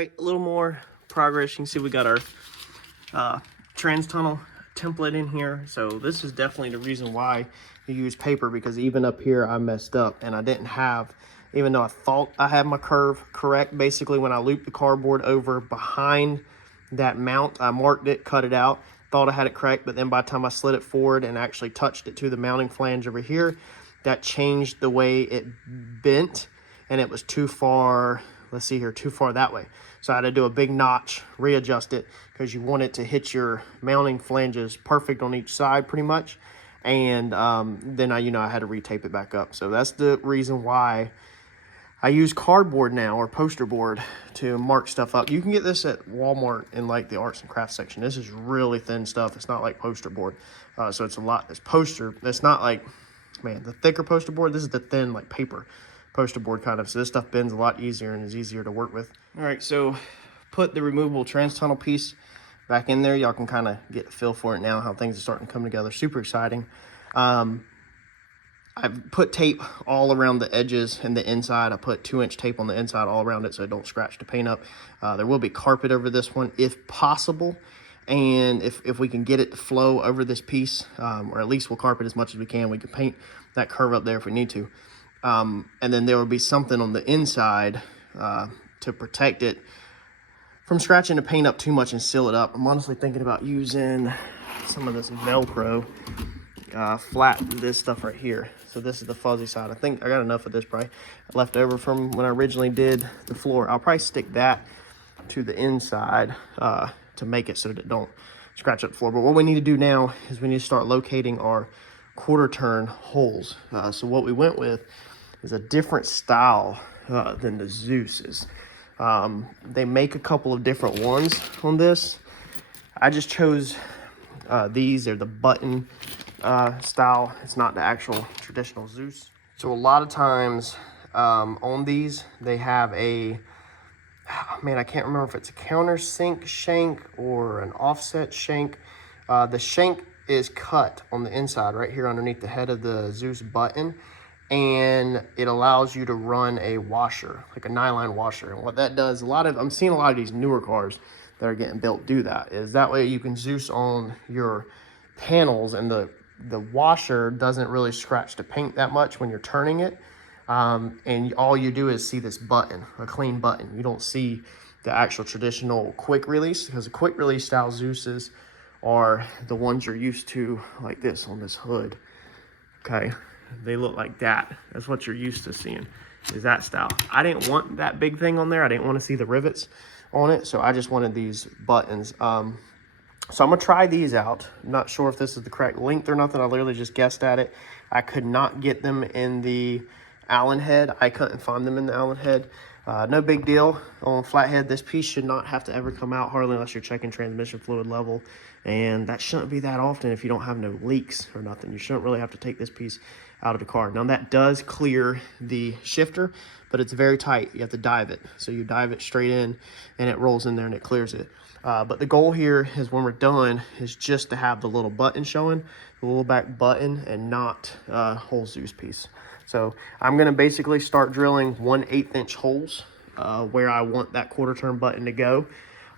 right, a little more progress. You can see we got our trans tunnel template in here. So this is definitely the reason why you use paper, because even up here I messed up and I didn't have, even though I thought I had my curve correct, basically when I looped the cardboard over behind that mount, I marked it, cut it out, thought I had it correct, but then by the time I slid it forward and actually touched it to the mounting flange over here, that changed the way it bent, and it was too far, let's see here, too far that way. So I had to do a big notch, readjust it, because you want it to hit your mounting flanges perfect on each side pretty much. And then I had to retape it back up. So that's the reason why I use cardboard now, or poster board, to mark stuff up. You can get this at Walmart in like the arts and crafts section. This is really thin stuff. It's not like poster board. So it's a lot, it's poster. It's not like, man, the thicker poster board. This is the thin like paper poster board kind of. So this stuff bends a lot easier and is easier to work with. All right, so put the removable trans tunnel piece back in there. Y'all can kind of get a feel for it now, how things are starting to come together. Super exciting. I've put tape all around the edges and the inside. I put 2-inch tape on the inside all around it so it don't scratch the paint up. There will be carpet over this one if possible. And if we can get it to flow over this piece, or at least we'll carpet as much as we can. We can paint that curve up there if we need to. And then there will be something on the inside to protect it from scratching the paint up too much and seal it up. I'm honestly thinking about using some of this Velcro, flatten this stuff right here. So this is the fuzzy side. I think I got enough of this probably left over from when I originally did the floor. I'll probably stick that to the inside to make it so that it don't scratch up the floor. But what we need to do now is we need to start locating our quarter turn holes. So what we went with is a different style than the Dzus is. They make a couple of different ones on this. I just chose these. They're the button style. It's not the actual traditional Dzus. So a lot of times on these, they have a, man, I can't remember if it's a countersink shank or an offset shank. The shank is cut on the inside right here underneath the head of the Dzus button, and it allows you to run a washer, like a nylon washer. And what that does, I'm seeing a lot of these newer cars that are getting built do that, is that way you can Dzus on your panels, and the washer doesn't really scratch the paint that much when you're turning it. And all you do is see this button, a clean button. You don't see the actual traditional quick release, because the quick release style Dzuses are the ones you're used to, like this on this hood. Okay, they look like that. That's what you're used to seeing, is that style. I didn't want that big thing on there. I didn't want to see the rivets on it, so I just wanted these buttons. So I'm gonna try these out. I'm not sure if this is the correct length or nothing. I literally just guessed at it. I could not get them in the Allen head. I couldn't find them in the Allen head. No big deal on flathead. This piece should not have to ever come out, hardly unless you're checking transmission fluid level. And that shouldn't be that often if you don't have no leaks or nothing. You shouldn't really have to take this piece out of the car. Now that does clear the shifter, but it's very tight. You have to dive it. So you dive it straight in and it rolls in there and it clears it. But the goal here is when we're done is just to have the little button showing, the little back button, and not a whole Dzus piece. So I'm gonna basically start drilling 1/8 inch holes where I want that quarter turn button to go.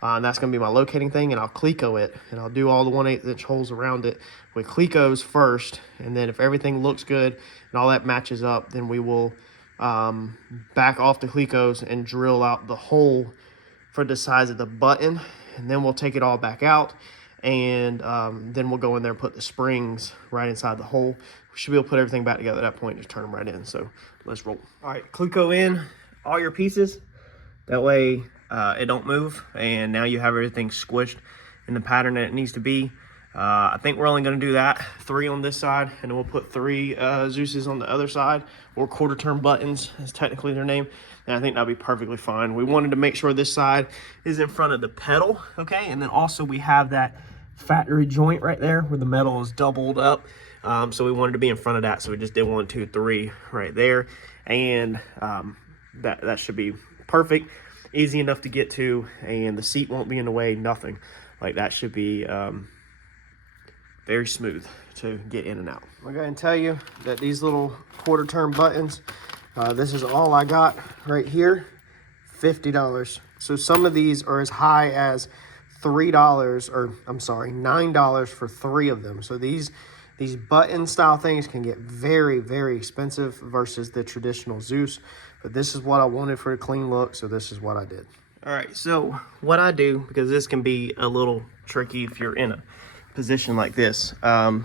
And that's gonna be my locating thing, and I'll Cleco it, and I'll do all the 1/8 inch holes around it with Clecos first, and then if everything looks good and all that matches up, then we will back off the Clecos and drill out the hole for the size of the button, and then we'll take it all back out, and then we'll go in there and put the springs right inside the hole. We should be able to put everything back together at that point, just turn them right in. So let's roll. All right, Cleco in all your pieces. That way it don't move, and now you have everything squished in the pattern that it needs to be. I think we're only going to do that 3 on this side, and then we'll put 3 Dzuses on the other side, or quarter turn buttons is technically their name, and I think that'll be perfectly fine. We wanted to make sure this side is in front of the pedal, okay, and then also we have that factory joint right there where the metal is doubled up, so we wanted to be in front of that, so we just did 1, 2, 3 right there, and that should be perfect, easy enough to get to, and the seat won't be in the way, nothing. Like that should be very smooth to get in and out. I'm going to tell you that these little quarter turn buttons, this is all I got right here, $50. So some of these are as high as $3, or I'm sorry, $9 for 3 of them. So these button style things can get very, very expensive versus the traditional Dzus. But this is what I wanted for a clean look, so this is what I did. All right, so what I do, because this can be a little tricky if you're in a position like this, to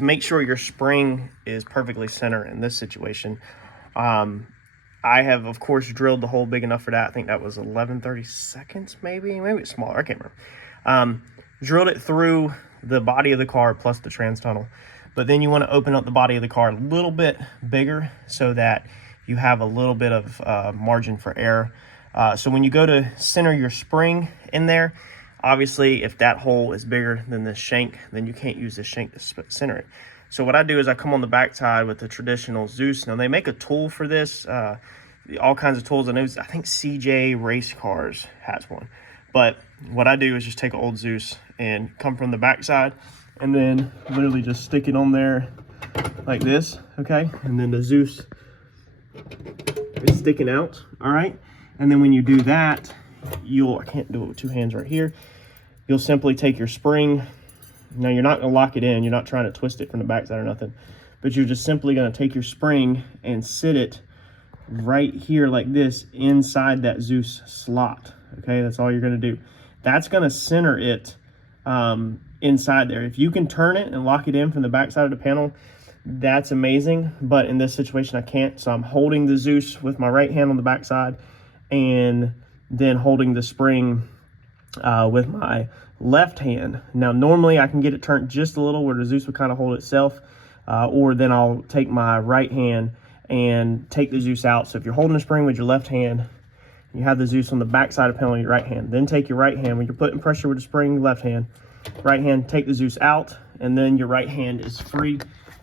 make sure your spring is perfectly centered in this situation, I have, of course, drilled the hole big enough for that. I think that was 11/32, maybe it's smaller, I can't remember. Drilled it through the body of the car plus the trans tunnel. But then you want to open up the body of the car a little bit bigger so that you have a little bit of margin for error. So when you go to center your spring in there, obviously if that hole is bigger than the shank, then you can't use the shank to center it. So what I do is I come on the backside with the traditional Dzus. Now they make a tool for this, all kinds of tools. I think CJ Race Cars has one. But what I do is just take an old Dzus and come from the backside and then literally just stick it on there like this, okay? And then the Dzus is sticking out, all right? And then when you do that, I can't do it with 2 hands right here. You'll simply take your spring. Now you're not gonna lock it in. You're not trying to twist it from the backside or nothing, but you're just simply gonna take your spring and sit it right here like this inside that Dzus slot. Okay, that's all you're gonna do. That's gonna center it inside there. If you can turn it and lock it in from the backside of the panel, that's amazing. But in this situation, I can't. So I'm holding the Dzus with my right hand on the backside and then holding the spring with my left hand. Now, normally I can get it turned just a little where the Dzus would kind of hold itself, or then I'll take my right hand and take the Dzus out. So if you're holding the spring with your left hand, you have the Dzus on the back side of the panel with your right hand. Then take your right hand, when you're putting pressure with the spring, left hand, right hand, take the Dzus out, and then your right hand is free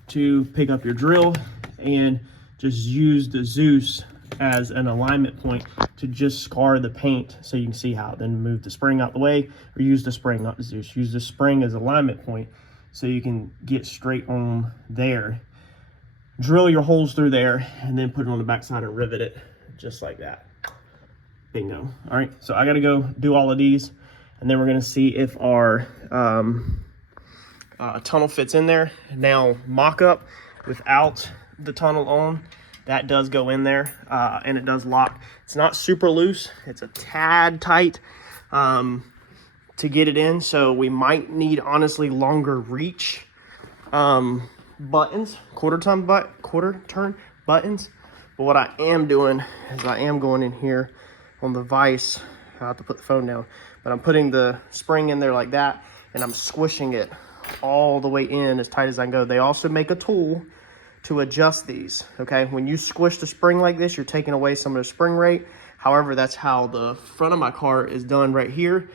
to pick up your drill and just use the Dzus as an alignment point to just scar the paint so you can see how. Then move the spring out the way, or use the spring, not the Dzus. Use the spring as alignment point so you can get straight on there. Drill your holes through there and then put it on the backside and rivet it just like that. Bingo. All right, so I gotta go do all of these and then we're gonna see if our tunnel fits in there. Now, mock-up without the tunnel on, that does go in there and it does lock. It's not super loose, it's a tad tight to get it in, so we might need, honestly, longer reach buttons, quarter turn buttons. But what I am doing is I am going in here on the vise. I have to put the phone down, but I'm putting the spring in there like that, and I'm squishing it all the way in as tight as I can go. They also make a tool to adjust these, okay? When you squish the spring like this, you're taking away some of the spring rate. However, that's how the front of my car is done right here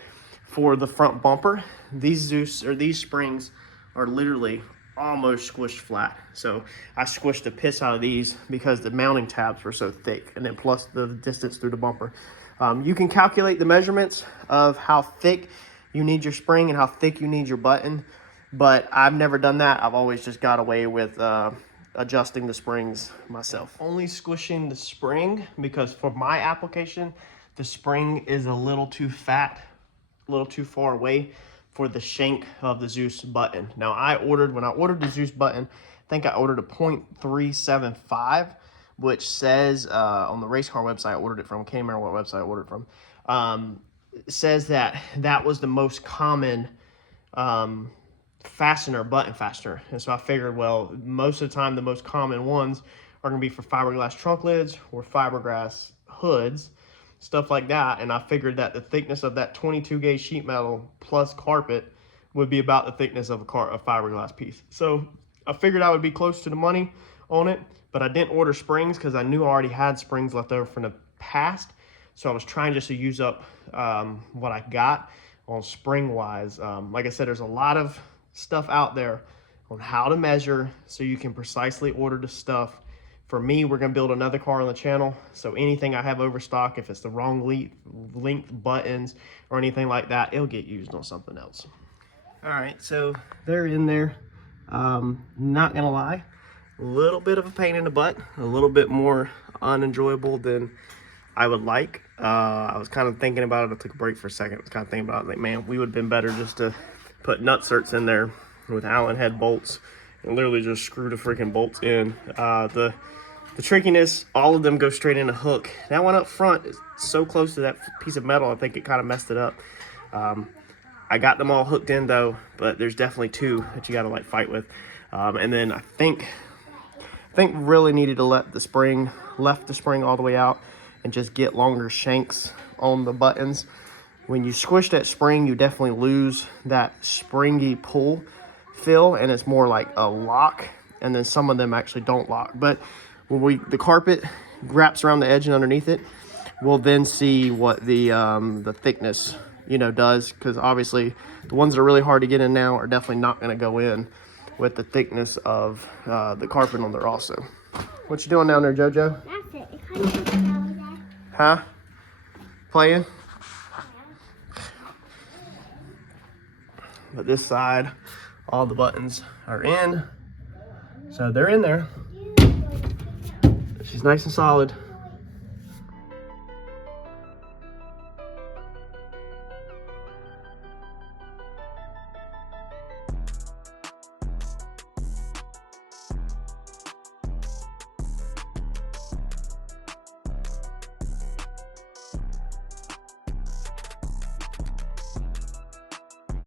for the front bumper. These Dzus, or these springs, are literally almost squished flat. So I squished the piss out of these because the mounting tabs were so thick, and then plus the distance through the bumper. You can calculate the measurements of how thick you need your spring and how thick you need your button, but I've never done that. I've always just got away with adjusting the springs myself. Only squishing the spring because for my application, the spring is a little too fat, a little too far away for the shank of the Dzus button. Now when I ordered the Dzus button, I think I ordered a 0.375, which says on the racecar website I ordered it from, I can't remember what website I ordered it from, it says that was the most common button fastener. And so I figured, well, most of the time the most common ones are gonna be for fiberglass trunk lids or fiberglass hoods, stuff like that. And I figured that the thickness of that 22 gauge sheet metal plus carpet would be about the thickness of a fiberglass piece. So I figured I would be close to the money on it, but I didn't order springs because I knew I already had springs left over from the past. So I was trying just to use up what I got on spring wise. Like I said, there's a lot of stuff out there on how to measure so you can precisely order the stuff. For me, we're gonna build another car on the channel, so anything I have overstock, if it's the wrong length buttons or anything like that, it'll get used on something else. All right, so they're in there. Not gonna lie, a little bit of a pain in the butt, a little bit more unenjoyable than I would like. I was kind of thinking about it. I took a break for a second. I was kind of thinking about it. I was like, man, we would have been better just to put nutserts in there with Allen head bolts and literally just screw the freaking bolts in. The trickiness, all of them go straight in a hook. That one up front is so close to that piece of metal, I think it kind of messed it up. I got them all hooked in though, but there's definitely two that you got to like fight with. And then I think really needed to left the spring all the way out and just get longer shanks on the buttons. When you squish that spring, you definitely lose that springy pull feel, and it's more like a lock, and then some of them actually don't lock. But when the carpet wraps around the edge and underneath it, we'll then see what the thickness, you know, does, because obviously the ones that are really hard to get in now are definitely not going to go in with the thickness of the carpet on there also. What you doing down there, JoJo? That's it. It kind of down there. Huh? Playing? But this side, all the buttons are in. So they're in there. She's nice and solid.